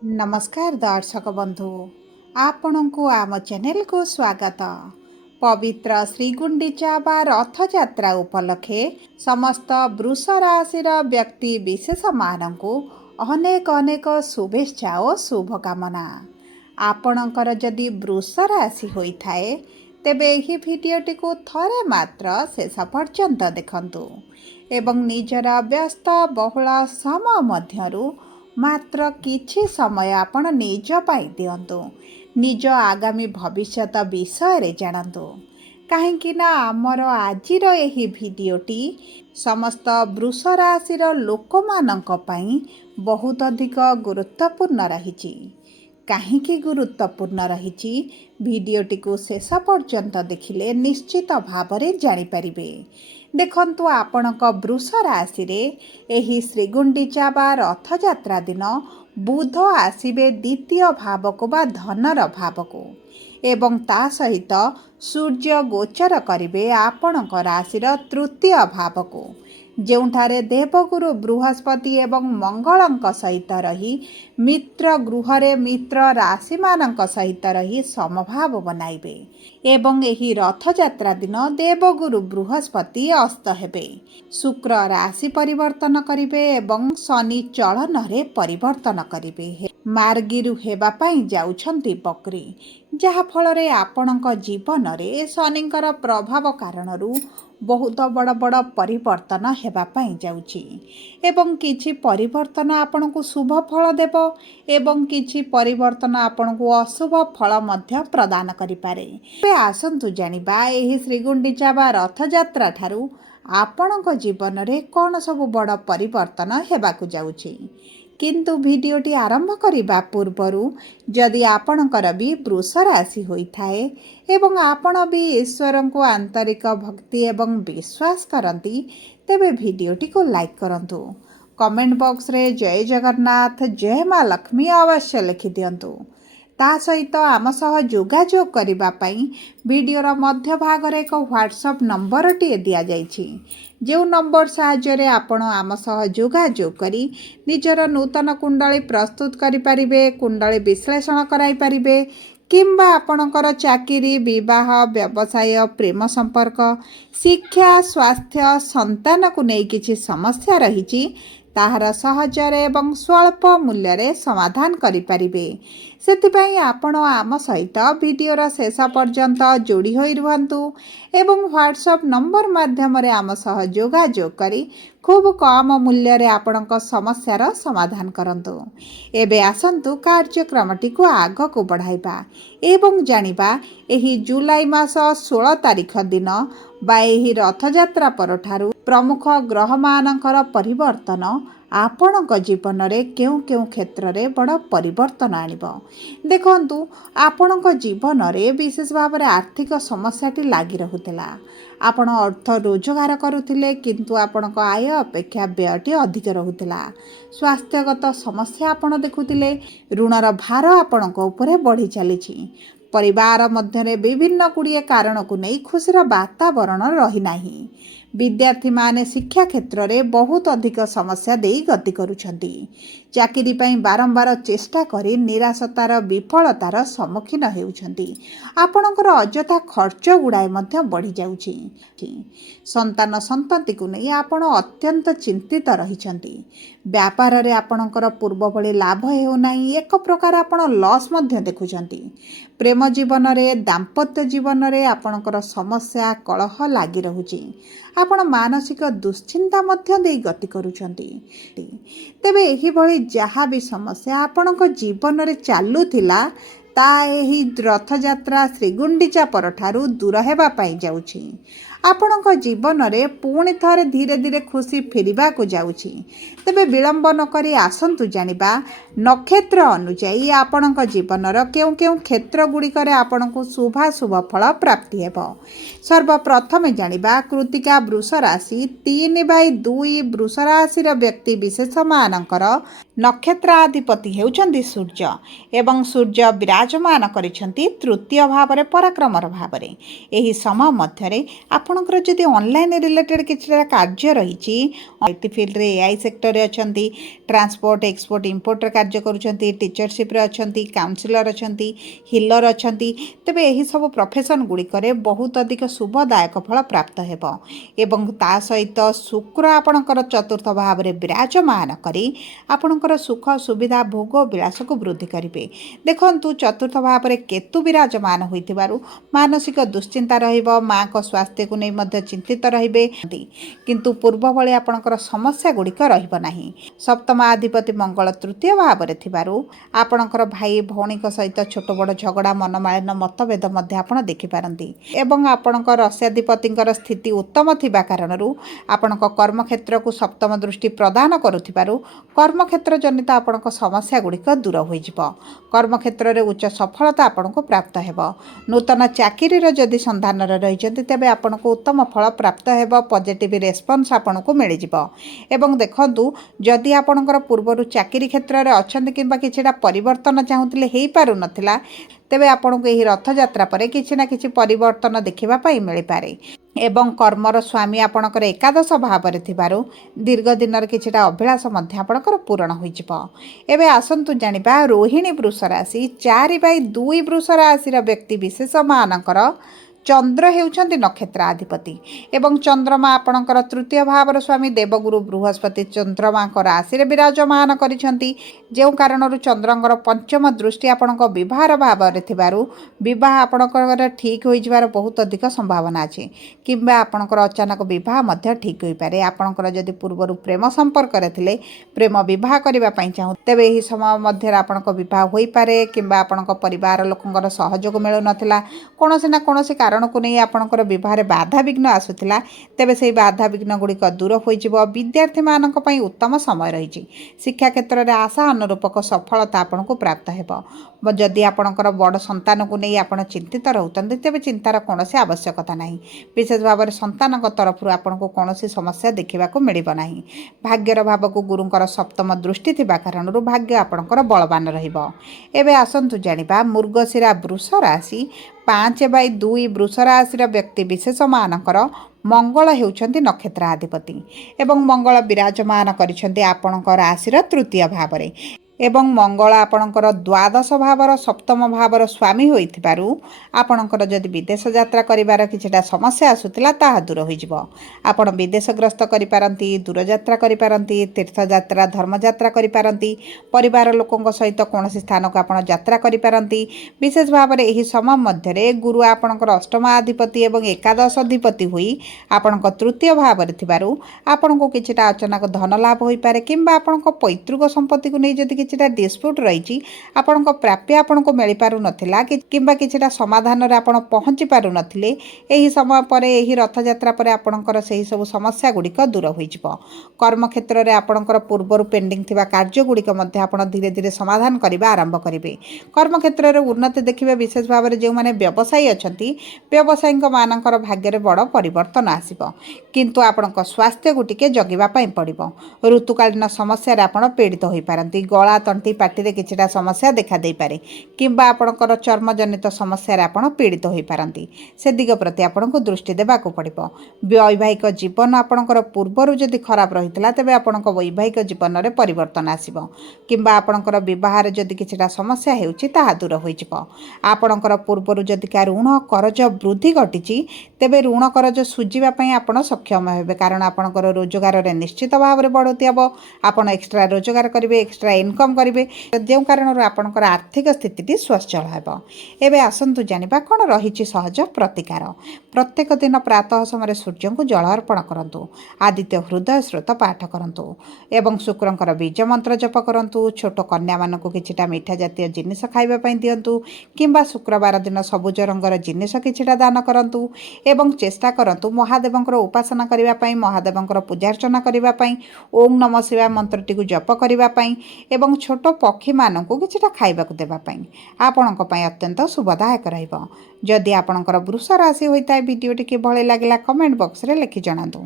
नमस्कार दर्शक बंधु आपण को आम चैनल को स्वागत। पवित्र श्रीगुंडीचा बा रथयात्रा उपलक्षे समस्त वृष राशि व्यक्ति विशेष मानू अनेक अनेक शुभेच्छा और शुभकामना। आपणकर जदि वृष राशि होइथाए तेबे एही भिडियोटी को थरे मात्र शेष पर्यंत देखंतु एवं निजर व्यस्त बहुल समय मध्यरु मात्र किछि समय आपण निज पाई दियंतु, निज आगामी भविष्यत विषय रे जानतु। कहीं ना आमर आजिर एही भिडियोटी समस्त वृष राशि लोक मानक पई बहुत अधिक गुरुत्वपूर्ण रही। कहीं गुरुत्वपूर्ण रही भिडियोटी को शेष पर्यंत देखिले निश्चित भावरे जानि परिबे। देखंतु आपणक वृष राशि रे एही श्रीगुंडीचा बा रथयात्रा दिन बुध आसिबे द्वितीय भाव को बा धनर भाव को एवं ता सहित सूर्य गोचर करिवे आपणक राशि तृतीय भाव को, जेउठारे देवगुरु बृहस्पति एवं मंगलंक सहित रही मित्र गृहरे मित्र राशि मानक सहित रही समभाव बनाइबे एवं एही रथयात्रा दिन देवगुरु बृहस्पति अस्त हेबे, शुक्र राशि परिवर्तन करिवे एवं शनि चलन रे परिवर्तन करिवे। मार्गिरु हेबा पई जाउछंती बकरी, जहा फलरे आपणक जीवन रे शनिकर प्रभाव कारणरू बहुत बड़ बड़ परिवर्तन हेबा पई जाउची एवं किछि परिवर्तन आपनकु शुभ फल देव एवं किछि परिवर्तन आपनकु अशुभ फल मध्य प्रदान करि पारे। बे आसंतु जानिबा एही श्रीगुंडीचा बा रथयात्रा ठारू आपनक जीवन रे कोन सब बड़ परिवर्तन हेबाकु जाउची। किंतु भिडियोटी आरंभ करिबा पूर्वरु जदि आपणकर भी वृष राशि होइथाए एवं आपण भी ईश्वर को आंतरिक भक्ति एवं विश्वास करती तेबे भिडियोटी को लाइक करंतु। कमेंट बॉक्स रे जय जगन्नाथ जय माँ लक्ष्मी अवश्य लिखि दियंतु। ता सहित आम सह जोगाजोग करिबा पई वीडियोर मध्य भाग रे एक व्हाट्सएप नंबर टी दिया जाइछि, जो नंबर साहाय्य आपण आम सह जोगाजोग करी निजर नूतन कुंडली प्रस्तुत करि परिबे, कुंडली विश्लेषण कराई परिबे किंबा आपणकर चाकरी विवाह व्यवसाय प्रेम संपर्क शिक्षा स्वास्थ्य संतान को नहीं किछि समस्या रही ताहार सहजरे एवं स्वल्प मूल्य रे समाधान करि परिबे। सेतिपई आपण आम सहित वीडियोर शेष पर्यंत जोड़ी होई रुहंतु एवं व्हाट्सएप नंबर माध्यम रे आम सह जोगाजोग करी खूब कम मूल्य रे आपणक समस्यार समाधान करंतु। एबे आसंतु कार्यक्रमटी को आग को बढ़ाइबा एवं जानिबा एही जुलाई मास 16 तारिख दिन बा एही रथयात्रा परठारु प्रमुख ग्रह मानकर परिवर्तन आपणक जीवन रे केउ केउ क्षेत्र रे बड़ परिवर्तन आनिबो। देखंतु आपणक जीवन रे विशेष भाव रे आर्थिक समस्याटी लागी रहुतिला। आपण अर्थ रोजगार करुथिले किंतु आपणक आय अपेक्षा व्ययटी अधिक रहुतिला। स्वास्थ्यगत समस्या आपण देखुथिले, ऋणर भार आपणक उपरे बढ़ी चलीछि। परिवार मध्यरे विभिन्न गुड़िए कारण को नहीं खुशीर वातावरण रही नाही। विद्यार्थी माने शिक्षा क्षेत्र में बहुत अधिक समस्या दे गति करुछंती। चाकरी पई बारंबार चेष्टा करी निराशतार विफलतार सम्मुखीन हेउछंती। आपणकर अजथा खर्च गुड़ाए मध्य बढ़ी जाउछि। संतान संतति को नहीं आपण अत्यंत चिंतित रहिछंती। व्यापार रे आपणकर पूर्व भली लाभ हेउ नाही, एक प्रकार आपण लॉस मध्य देखुछंती। प्रेम जीवन रे दाम्पत्य जीवन रे आपणकर समस्या कलह लागी रहुछि। आपण मानसिक दुश्चिंता मध्य दे गति करुछंती। तेबे एही भली जहा भी समस्या आपणक जीवन रे चालुथिला ता एही रथयात्रा श्रीगुंडीचा परठारु दूर हेबा पाई जाउछि। आपणक जीवन रे पुणी थरे धीरे धीरे खुशी फेरिबा को जाउछि। तेबे विलंब न करी आसंतु जानिबा नक्षत्र अनुसार आपणक जीवनर केउ केउ क्षेत्र गुड़िकरे आपणको शुभाशुभ फल प्राप्ति हेबो। सर्वप्रथम जानिबा कृतिका वृष राशि 3/2 वृष राशि व्यक्ति विशेष मानकर नक्षत्राधिपति हेउछंती सूर्य एवं सूर्य विराजमान करिछंती तृतीय भाव रे पराक्रमर भाव रे। एही समय मध्यरे आपण ଆପଣଙ୍କର ଯଦି ଅନଲାଇନ୍ ରିଲେଟେଡ୍ କିଛିଟା କାର୍ଯ୍ୟ ରହିଛି, ଆଇଟି ଫିଲ୍ଡରେ ଏଆଇ ସେକ୍ଟରରେ ଅଛନ୍ତି, ଟ୍ରାନ୍ସପୋର୍ଟ ଏକ୍ସପୋର୍ଟ ଇମ୍ପୋର୍ଟରେ କାର୍ଯ୍ୟ କରୁଛନ୍ତି, ଟିଚରସିପ୍ରେ ଅଛନ୍ତି, କାଉନସିଲର ଅଛନ୍ତି, ହିଲର ଅଛନ୍ତି, ତେବେ ଏହିସବୁ ପ୍ରଫେସନ୍ ଗୁଡ଼ିକରେ ବହୁତ ଅଧିକ ଶୁଭଦାୟକ ଫଳ ପ୍ରାପ୍ତ ହେବ। ଏବଂ ତା ସହିତ ଶୁକ୍ର ଆପଣଙ୍କର ଚତୁର୍ଥ ଭାବରେ ବିରାଜମାନ କରି ଆପଣଙ୍କର ସୁଖ ସୁବିଧା ଭୋଗ ବିଳାସକୁ ବୃଦ୍ଧି କରିବେ। ଦେଖନ୍ତୁ ଚତୁର୍ଥ ଭାବରେ କେତୁ ବିରାଜମାନ ହୋଇଥିବାରୁ ମାନସିକ ଦୁଶ୍ଚିନ୍ତା ରହିବ, ମାଆଙ୍କ ସ୍ୱାସ୍ଥ୍ୟକୁ ନେଇ ମଧ୍ୟ ଚିନ୍ତିତ ରହିବେ, କିନ୍ତୁ ପୂର୍ବ ଭଳି ଆପଣଙ୍କର ସମସ୍ୟା ଗୁଡ଼ିକ ରହିବ ନାହିଁ। ସପ୍ତମାଧିପତି ମଙ୍ଗଳ ତୃତୀୟ ଭାବରେ ଥିବାରୁ ଆପଣଙ୍କର ଭାଇ ଭଉଣୀଙ୍କ ସହିତ ଛୋଟ ବଡ଼ ଝଗଡ଼ା ମନମାଳିନ ମତଭେଦ ମଧ୍ୟ ଆପଣ ଦେଖିପାରନ୍ତି। ଏବଂ ଆପଣଙ୍କ ରସ୍ୟାଧିପତିଙ୍କର ସ୍ଥିତି ଉତ୍ତମ ଥିବା କାରଣରୁ ଆପଣଙ୍କ କର୍ମକ୍ଷେତ୍ରକୁ ସପ୍ତମ ଦୃଷ୍ଟି ପ୍ରଦାନ କରୁଥିବାରୁ କର୍ମକ୍ଷେତ୍ର ଜନିତ ଆପଣଙ୍କ ସମସ୍ୟା ଗୁଡ଼ିକ ଦୂର ହୋଇଯିବ। କର୍ମକ୍ଷେତ୍ରରେ ଉଚ୍ଚ ସଫଳତା ଆପଣଙ୍କୁ ପ୍ରାପ୍ତ ହେବ। ନୂତନ ଚାକିରିର ଯଦି ସନ୍ଧାନରେ ରହିଛନ୍ତି ତେବେ ଆପଣଙ୍କୁ ଉତ୍ତମ ଫଳ ପ୍ରାପ୍ତ ହେବ, ପଜିଟିଭ୍ ରେସ୍ପନ୍ସ ଆପଣଙ୍କୁ ମିଳିଯିବ। ଏବଂ ଦେଖନ୍ତୁ ଯଦି ଆପଣଙ୍କର ପୂର୍ବରୁ ଚାକିରି କ୍ଷେତ୍ରରେ ଅଛନ୍ତି କିମ୍ବା କିଛିଟା ପରିବର୍ତ୍ତନ ଚାହୁଁଥିଲେ ହେଇପାରୁନଥିଲା, ତେବେ ଆପଣଙ୍କୁ ଏହି ରଥଯାତ୍ରା ପରେ କିଛି ନା କିଛି ପରିବର୍ତ୍ତନ ଦେଖିବା ପାଇଁ ମିଳିପାରେ। ଏବଂ କର୍ମର ସ୍ୱାମୀ ଆପଣଙ୍କର ଏକାଦଶ ଭାବରେ ଥିବାରୁ ଦୀର୍ଘ ଦିନର କିଛିଟା ଅଭିଳାଷ ମଧ୍ୟ ଆପଣଙ୍କର ପୂରଣ ହୋଇଯିବ। ଏବେ ଆସନ୍ତୁ ଜାଣିବା ରୋହିଣୀ ବୃଷ ରାଶି 4/2 ବୃଷ ରାଶିର ବ୍ୟକ୍ତି ବିଶେଷମାନଙ୍କର ଚନ୍ଦ୍ର ହେଉଛନ୍ତି ନକ୍ଷତ୍ରାଧିପତି ଏବଂ ଚନ୍ଦ୍ରମା ଆପଣଙ୍କର ତୃତୀୟ ଭାବର ସ୍ୱାମୀ ଦେବଗୁରୁ ବୃହସ୍ପତି ଚନ୍ଦ୍ରମାଙ୍କ ରାଶିରେ ବିରାଜମାନ କରିଛନ୍ତି, ଯେଉଁ କାରଣରୁ ଚନ୍ଦ୍ରଙ୍କର ପଞ୍ଚମ ଦୃଷ୍ଟି ଆପଣଙ୍କ ବିବାହର ଭାବରେ ଥିବାରୁ ବିବାହ ଆପଣଙ୍କର ଠିକ୍ ହୋଇଯିବାର ବହୁତ ଅଧିକ ସମ୍ଭାବନା ଅଛି କିମ୍ବା ଆପଣଙ୍କର ଅଚାନକ ବିବାହ ମଧ୍ୟ ଠିକ୍ ହୋଇପାରେ। ଆପଣଙ୍କର ଯଦି ପୂର୍ବରୁ ପ୍ରେମ ସମ୍ପର୍କରେ ଥିଲେ ପ୍ରେମ ବିବାହ କରିବା ପାଇଁ ଚାହୁଁ ତେବେ ଏହି ସମୟ ମଧ୍ୟରେ ଆପଣଙ୍କ ବିବାହ ହୋଇପାରେ କିମ୍ବା ଆପଣଙ୍କ ପରିବାର ଲୋକଙ୍କର ସହଯୋଗ ମିଳୁନଥିଲା, କୌଣସି ନା କୌଣସି କାରଣକୁ ନେଇ ଆପଣଙ୍କର ବିବାହରେ ବାଧାବିଘ୍ନ ଆସୁଥିଲା, ତେବେ ସେହି ବାଧାବିଘ୍ନ ଗୁଡ଼ିକ ଦୂର ହୋଇଯିବ। ବିଦ୍ୟାର୍ଥୀମାନଙ୍କ ପାଇଁ ଉତ୍ତମ ସମୟ ରହିଛି। ଶିକ୍ଷା କ୍ଷେତ୍ରରେ ଆଶା ଅନୁରୂପକ ସଫଳତା ଆପଣଙ୍କୁ ପ୍ରାପ୍ତ ହେବ। ଯଦି ଆପଣଙ୍କର ବଡ଼ ସନ୍ତାନକୁ ନେଇ ଆପଣ ଚିନ୍ତିତ ରହୁଛନ୍ତି ତେବେ ଚିନ୍ତାର କୌଣସି ଆବଶ୍ୟକତା ନାହିଁ। ବିଶେଷ ଭାବରେ ସନ୍ତାନଙ୍କ ତରଫରୁ ଆପଣଙ୍କୁ କୌଣସି ସମସ୍ୟା ଦେଖିବାକୁ ମିଳିବ ନାହିଁ। ଭାଗ୍ୟର ଭାବକୁ ଗୁରୁଙ୍କର ସପ୍ତମ ଦୃଷ୍ଟି ଥିବା କାରଣରୁ ଭାଗ୍ୟ ଆପଣଙ୍କର ବଳବାନ ରହିବ। ଏବେ ଆସନ୍ତୁ ଜାଣିବା ମୃଗଶିରା ବୃଷ ରାଶି 5/2 ବୃଷ ରାଶିର ବ୍ୟକ୍ତି ବିଶେଷମାନଙ୍କର ମଙ୍ଗଳ ହେଉଛନ୍ତି ନକ୍ଷତ୍ରାଧିପତି ଏବଂ ମଙ୍ଗଳ ବିରାଜମାନ କରିଛନ୍ତି ଆପଣଙ୍କ ରାଶିର ତୃତୀୟ ଭାବରେ ଏବଂ ମଙ୍ଗଳ ଆପଣଙ୍କର ଦ୍ୱାଦଶ ଭାବର ସପ୍ତମ ଭାବର ସ୍ୱାମୀ ହୋଇଥିବାରୁ ଆପଣଙ୍କର ଯଦି ବିଦେଶ ଯାତ୍ରା କରିବାର କିଛିଟା ସମସ୍ୟା ଆସୁଥିଲା ତାହା ଦୂର ହୋଇଯିବ। ଆପଣ ବିଦେଶ ଗ୍ରସ୍ତ କରିପାରନ୍ତି, ଦୂରଯାତ୍ରା କରିପାରନ୍ତି, ତୀର୍ଥଯାତ୍ରା ଧର୍ମଯାତ୍ରା କରିପାରନ୍ତି, ପରିବାର ଲୋକଙ୍କ ସହିତ କୌଣସି ସ୍ଥାନକୁ ଆପଣ ଯାତ୍ରା କରିପାରନ୍ତି। ବିଶେଷ ଭାବରେ ଏହି ସମୟ ମଧ୍ୟରେ ଗୁରୁ ଆପଣଙ୍କର ଅଷ୍ଟମାଧିପତି ଏବଂ ଏକାଦଶାଧିପତି ହୋଇ ଆପଣଙ୍କ ତୃତୀୟ ଭାବରେ ଥିବାରୁ ଆପଣଙ୍କୁ କିଛିଟା ଅଚାନକ ଧନ ଲାଭ ହୋଇପାରେ କିମ୍ବା ଆପଣଙ୍କ ପୈତୃକ ସମ୍ପତ୍ତିକୁ ନେଇ ଯଦି କିଛିଟା ଡିସ୍ପ୍ୟୁଟ୍ ରହିଛି, ଆପଣଙ୍କ ପ୍ରାପ୍ୟ ଆପଣଙ୍କୁ ମିଳିପାରୁନଥିଲା କିମ୍ବା କିଛିଟା ସମାଧାନରେ ଆପଣ ପହଞ୍ଚି ପାରୁନଥିଲେ, ଏହି ସମୟ ପରେ ଏହି ରଥଯାତ୍ରା ପରେ ଆପଣଙ୍କର ସେହି ସବୁ ସମସ୍ୟା ଗୁଡ଼ିକ ଦୂର ହୋଇଯିବ। କର୍ମକ୍ଷେତ୍ରରେ ଆପଣଙ୍କର ପୂର୍ବରୁ ପେଣ୍ଡିଂ ଥିବା କାର୍ଯ୍ୟ ଗୁଡ଼ିକ ମଧ୍ୟ ଆପଣ ଧୀରେ ଧୀରେ ସମାଧାନ କରିବା ଆରମ୍ଭ କରିବେ। କର୍ମକ୍ଷେତ୍ରରେ ଉନ୍ନତି ଦେଖିବେ। ବିଶେଷ ଭାବରେ ଯେଉଁମାନେ ବ୍ୟବସାୟୀ ଅଛନ୍ତି ବ୍ୟବସାୟୀଙ୍କ ମାନଙ୍କର ଭାଗ୍ୟରେ ବଡ଼ ପରିବର୍ତ୍ତନ ଆସିବ, କିନ୍ତୁ ଆପଣଙ୍କ ସ୍ୱାସ୍ଥ୍ୟକୁ ଟିକେ ଜଗିବା ପାଇଁ ପଡ଼ିବ। ଋତୁକାଳୀନ ସମସ୍ୟାରେ ଆପଣ ପୀଡ଼ିତ ହୋଇପାରନ୍ତି। ଗଳା ତଣ୍ଟି ପାଟିରେ କିଛିଟା ସମସ୍ୟା ଦେଖାଦେଇପାରେ କିମ୍ବା ଆପଣଙ୍କର ଚର୍ମଜନିତ ସମସ୍ୟାରେ ଆପଣ ପୀଡ଼ିତ ହୋଇପାରନ୍ତି। ସେ ଦିଗ ପ୍ରତି ଆପଣଙ୍କୁ ଦୃଷ୍ଟି ଦେବାକୁ ପଡ଼ିବ। ବୈବାହିକ ଜୀବନ ଆପଣଙ୍କର ପୂର୍ବରୁ ଯଦି ଖରାପ ରହିଥିଲା ତେବେ ଆପଣଙ୍କ ବୈବାହିକ ଜୀବନରେ ପରିବର୍ତ୍ତନ ଆସିବ କିମ୍ବା ଆପଣଙ୍କର ବିବାହରେ ଯଦି କିଛିଟା ସମସ୍ୟା ହେଉଛି ତାହା ଦୂର ହୋଇଯିବ। ଆପଣଙ୍କର ପୂର୍ବରୁ ଯଦି କା ଋଣ କରଜ ବୃଦ୍ଧି ଘଟିଛି ତେବେ ଋଣ କରଜ ସୁଝିବା ପାଇଁ ଆପଣ ସକ୍ଷମ ହେବେ, କାରଣ ଆପଣଙ୍କର ରୋଜଗାରରେ ନିଶ୍ଚିତ ଭାବରେ ବଢ଼ୋତୀ ହେବ। ଆପଣ ଏକ୍ସଟ୍ରା ରୋଜଗାର କରିବେ, ଏକ୍ସଟ୍ରା ଇନକମ୍ କରିବେ, ଯେଉଁ କାରଣରୁ ଆପଣଙ୍କର ଆର୍ଥିକ ସ୍ଥିତିଟି ସ୍ୱଚ୍ଛଳ ହେବ। ଏବେ ଆସନ୍ତୁ ଜାଣିବା କ'ଣ ରହିଛି ସହଜ ପ୍ରତିକାର। ପ୍ରତ୍ୟେକ ଦିନ ପ୍ରାତଃ ସମୟରେ ସୂର୍ଯ୍ୟଙ୍କୁ ଜଳ ଅର୍ପଣ କରନ୍ତୁ, ଆଦିତ୍ୟ ହୃଦୟ ସ୍ରୋତ ପାଠ କରନ୍ତୁ ଏବଂ ଶୁକ୍ରଙ୍କର ବୀଜ ମନ୍ତ୍ର ଜପ କରନ୍ତୁ। ଛୋଟ କନ୍ୟାମାନଙ୍କୁ କିଛିଟା ମିଠା ଜାତୀୟ ଜିନିଷ ଖାଇବା ପାଇଁ ଦିଅନ୍ତୁ କିମ୍ବା ଶୁକ୍ରବାର ଦିନ ସବୁଜ ରଙ୍ଗର ଜିନିଷ କିଛିଟା ଦାନ କରନ୍ତୁ ଏବଂ ଚେଷ୍ଟା କରନ୍ତୁ ମହାଦେବଙ୍କର ଉପାସନା କରିବା ପାଇଁ, ମହାଦେବଙ୍କର ପୂଜାର୍ଚ୍ଚନା କରିବା ପାଇଁ, ଓಂ ନମଃ ଶିବାୟ ମନ୍ତ୍ରଟିକୁ ଜପ କରିବା ପାଇଁ ଏବଂ ଛୋଟ ପକ୍ଷୀମାନଙ୍କୁ କିଛିଟା ଖାଇବାକୁ ଦେବା ପାଇଁ। ଆପଣଙ୍କ ପାଇଁ ଅତ୍ୟନ୍ତ ଶୁଭଦାୟକ ରହିବ। ଯଦି ଆପଣଙ୍କର ବୃଷ ରାଶି ହୋଇଥାଏ, ଭିଡ଼ିଓଟି କିଭଳି ଲାଗିଲା କମେଣ୍ଟ ବକ୍ସରେ ଲେଖି ଜଣାନ୍ତୁ।